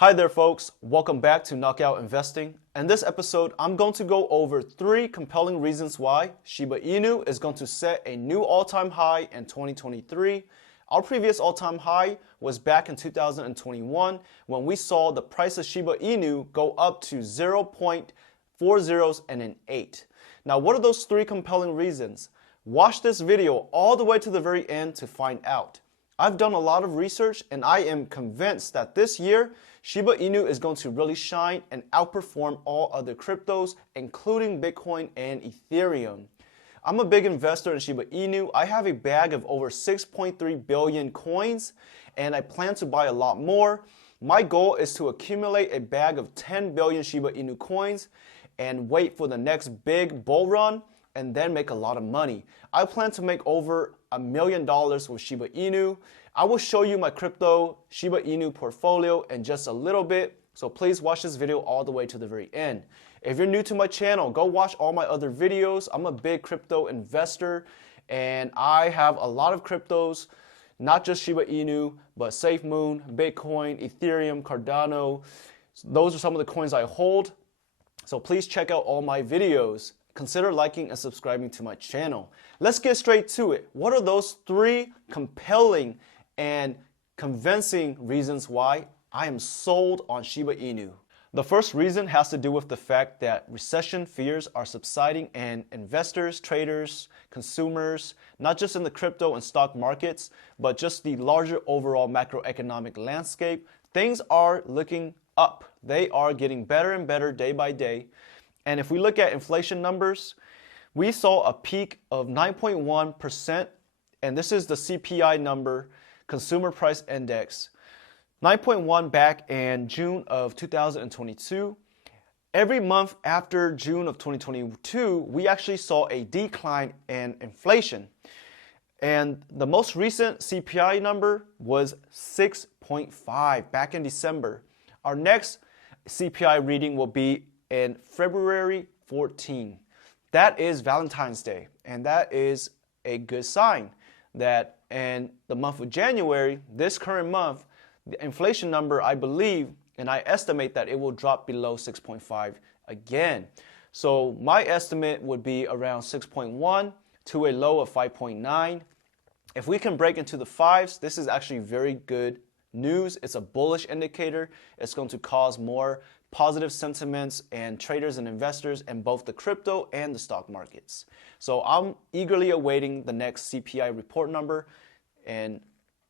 Hi there folks, welcome back to Knockout Investing. In this episode, I'm going to go over 3 compelling reasons why Shiba Inu is going to set a new all-time high in 2023. Our previous all-time high was back in 2021 when we saw the price of Shiba Inu go up to 0.40 and an 8. Now what are those 3 compelling reasons? Watch this video all the way to the very end to find out. I've done a lot of research and I am convinced that this year, Shiba Inu is going to really shine and outperform all other cryptos, including Bitcoin and Ethereum. I'm a big investor in Shiba Inu. I have a bag of over 6.3 billion coins and I plan to buy a lot more. My goal is to accumulate a bag of 10 billion Shiba Inu coins and wait for the next big bull run and then make a lot of money. I plan to make over $1 million with Shiba Inu. I will show you my crypto Shiba Inu portfolio in just a little bit, so please watch this video all the way to the very end. If you're new to my channel, go watch all my other videos. I'm a big crypto investor and I have a lot of cryptos, not just Shiba Inu, but SafeMoon, Bitcoin, Ethereum, Cardano. Those are some of the coins I hold. So please check out all my videos. Consider liking and subscribing to my channel. Let's get straight to it. What are those 3 compelling and convincing reasons why I am sold on Shiba Inu? The first reason has to do with the fact that recession fears are subsiding and investors, traders, consumers, not just in the crypto and stock markets, but just the larger overall macroeconomic landscape, things are looking up. They are getting better and better day by day. And if we look at inflation numbers, we saw a peak of 9.1%, and this is the CPI number, Consumer Price Index, 9.1 back in June of 2022. Every month after June of 2022, we actually saw a decline in inflation. And the most recent CPI number was 6.5 back in December. Our next CPI reading will be in February 14. That is Valentine's Day, and that is a good sign that in the month of January, this current month, the inflation number, I believe, and I estimate that it will drop below 6.5 again. So my estimate would be around 6.1 to a low of 5.9. If we can break into the 5s, this is actually very good news. It's a bullish indicator. It's going to cause more positive sentiments and traders and investors in both the crypto and the stock markets. So I'm eagerly awaiting the next CPI report number in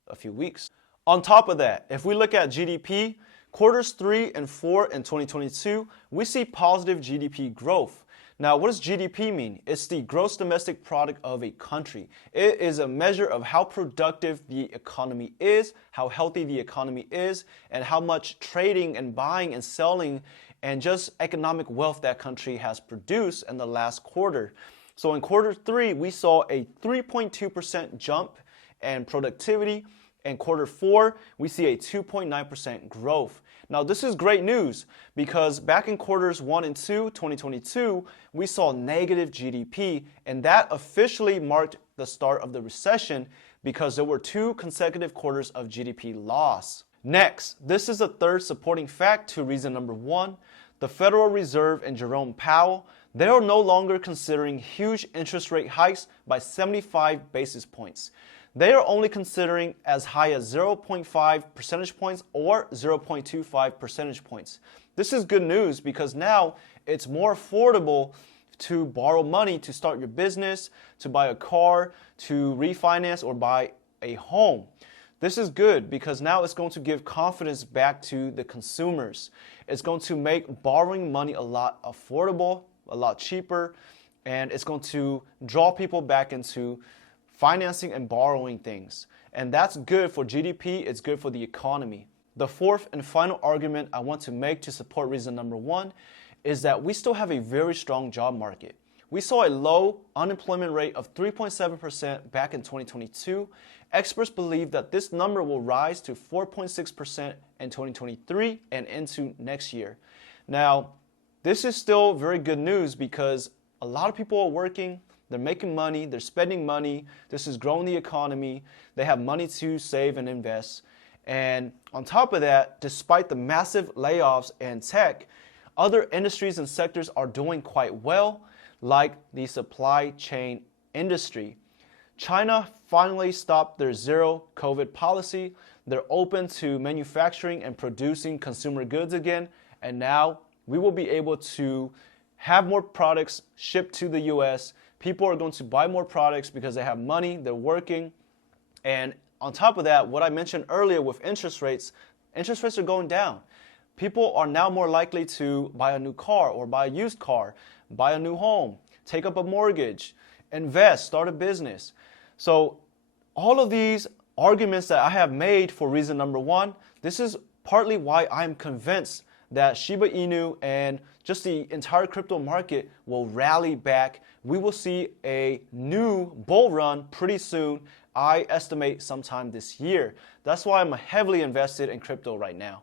a few weeks. On top of that, if we look at GDP, quarters 3 and 4 in 2022, we see positive GDP growth. Now, what does GDP mean? It's the gross domestic product of a country. It is a measure of how productive the economy is, how healthy the economy is, and how much trading and buying and selling and just economic wealth that country has produced in the last quarter. So in quarter 3, we saw a 3.2% jump in productivity. In quarter 4, we see a 2.9% growth. Now this is great news because back in quarters 1 and 2, 2022, we saw negative GDP, and that officially marked the start of the recession because there were 2 consecutive quarters of GDP loss. Next, this is the third supporting fact to reason number 1. The Federal Reserve and Jerome Powell, they are no longer considering huge interest rate hikes by 75 basis points. They are only considering as high as 0.5 percentage points or 0.25 percentage points. This is good news because now it's more affordable to borrow money to start your business, to buy a car, to refinance or buy a home. This is good because now it's going to give confidence back to the consumers. It's going to make borrowing money a lot affordable, a lot cheaper, and it's going to draw people back into financing and borrowing things. And that's good for GDP, it's good for the economy. The fourth and final argument I want to make to support reason number 1 is that we still have a very strong job market. We saw a low unemployment rate of 3.7% back in 2022. Experts believe that this number will rise to 4.6% in 2023 and into next year. Now, this is still very good news because a lot of people are working, they're making money, they're spending money, this is growing the economy, they have money to save and invest, And on top of that, despite the massive layoffs in tech, other industries and sectors are doing quite well, like the supply chain industry. China finally stopped their zero COVID policy. They're open to manufacturing and producing consumer goods again. And now we will be able to have more products shipped to the US. People are going to buy more products because they have money, they're working. And on top of that, what I mentioned earlier with interest rates are going down. People are now more likely to buy a new car or buy a used car, buy a new home, take up a mortgage, invest, start a business. So all of these arguments that I have made for reason number one, this is partly why I'm convinced that Shiba Inu and just the entire crypto market will rally back. We will see a new bull run pretty soon. I estimate sometime this year. That's why I'm heavily invested in crypto right now.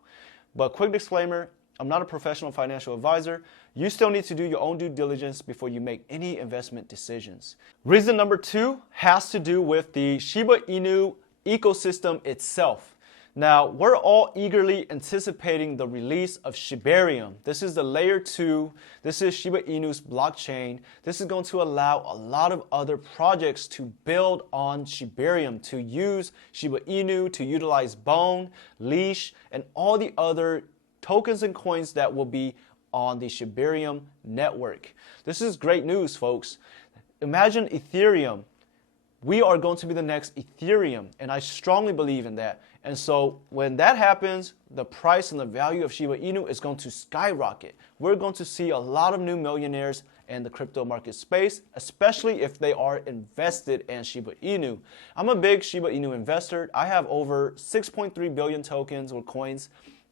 But quick disclaimer, I'm not a professional financial advisor. You still need to do your own due diligence before you make any investment decisions. Reason number two has to do with the Shiba Inu ecosystem itself. Now, we're all eagerly anticipating the release of shibarium. This is the layer 2. This is Shiba Inu's blockchain. This is going to allow a lot of other projects to build on shibarium, to use Shiba Inu, to utilize Bone, Leash, and all the other tokens and coins that will be on the shibarium network. This is great news, folks. Imagine Ethereum. We are going to be the next Ethereum, and I strongly believe in that. And so when that happens, the price and the value of Shiba Inu is going to skyrocket. We're going to see a lot of new millionaires in the crypto market space, especially if they are invested in Shiba Inu. I'm a big Shiba Inu investor. I have over 6.3 billion tokens or coins.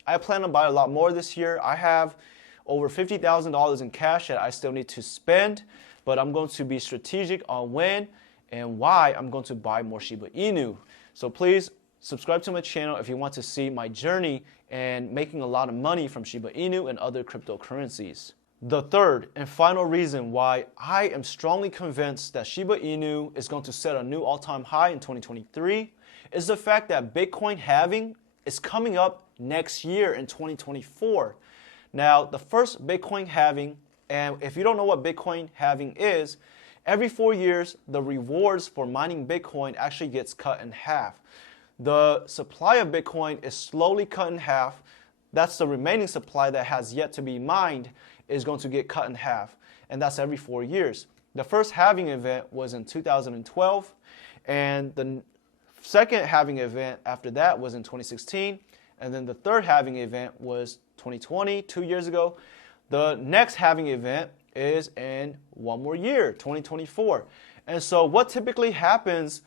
I plan to buy a lot more this year. I have over $50,000 in cash that I still need to spend, but I'm going to be strategic on when and why I'm going to buy more Shiba Inu. So please subscribe to my channel if you want to see my journey and making a lot of money from Shiba Inu and other cryptocurrencies. The third and final reason why I am strongly convinced that Shiba Inu is going to set a new all-time high in 2023 is the fact that Bitcoin halving is coming up next year in 2024. Now, the first Bitcoin halving, and if you don't know what Bitcoin halving is, every 4 years, the rewards for mining Bitcoin actually gets cut in half. The supply of Bitcoin is slowly cut in half. That's the remaining supply that has yet to be mined is going to get cut in half. And that's every 4 years. The first halving event was in 2012. And the second halving event after that was in 2016. And then the third halving event was 2020, 2 years ago. The next halving event is in one more year, 2024. And so what typically happens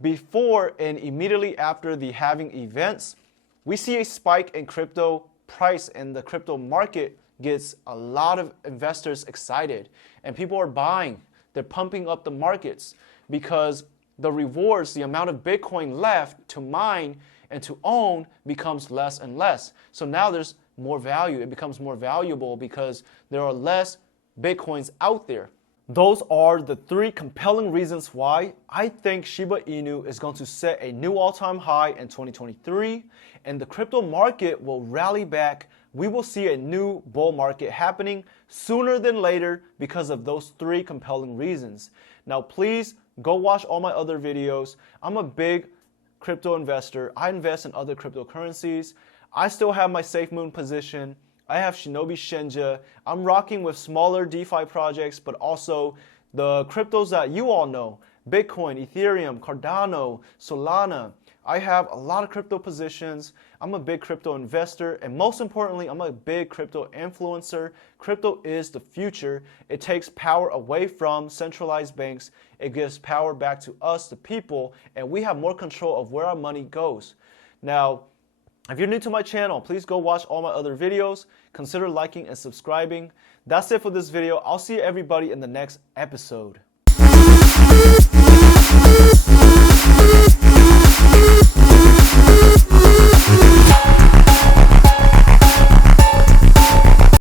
before and immediately after the halving events, we see a spike in crypto price and the crypto market gets a lot of investors excited and people are buying. They're pumping up the markets because the rewards, the amount of Bitcoin left to mine and to own becomes less and less. So now there's more value. It becomes more valuable because there are less Bitcoins out there. Those are the three compelling reasons why I think Shiba Inu is going to set a new all-time high in 2023 and the crypto market will rally back. We will see a new bull market happening sooner than later because of those three compelling reasons. Now please go watch all my other videos. I'm a big crypto investor. I invest in other cryptocurrencies. I still have my SafeMoon position. I have Shinobi Shenja. I'm rocking with smaller DeFi projects, but also the cryptos that you all know. Bitcoin, Ethereum, Cardano, Solana. I have a lot of crypto positions. I'm a big crypto investor. And most importantly, I'm a big crypto influencer. Crypto is the future. It takes power away from centralized banks. It gives power back to us, the people, and we have more control of where our money goes. Now, if you're new to my channel, please go watch all my other videos. Consider liking and subscribing. That's it for this video. I'll see everybody in the next episode.